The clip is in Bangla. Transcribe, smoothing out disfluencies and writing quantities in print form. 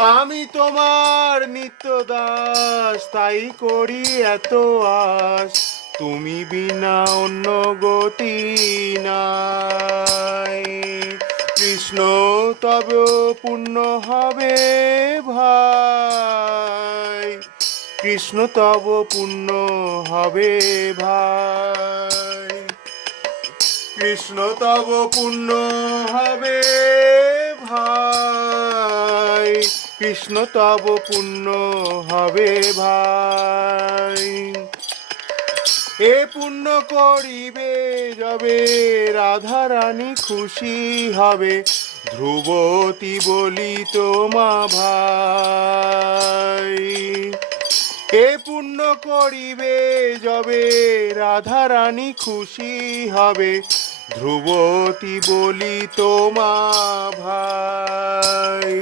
আমি তোমার নিত্য দাস, তাই করি এত আশ, তুমি বিনা অন্য গতি নাই। কৃষ্ণ তবে পূর্ণ হবে ভাই, কৃষ্ণ তব পূর্ণ হবে ভাই, কৃষ্ণ তব পূর্ণ হবে ভাই, কৃষ্ণ তব পূর্ণ হবে ভাই। এ পুণ্য করিবে যবে রাধা রানী খুশি হবে, ধ্রুবতী বলি তোমা ভাই। এ পুণ্য করিবে যবে রাধা রানী খুশি হবে, ধ্রুবতী বলি তোমা ভাই।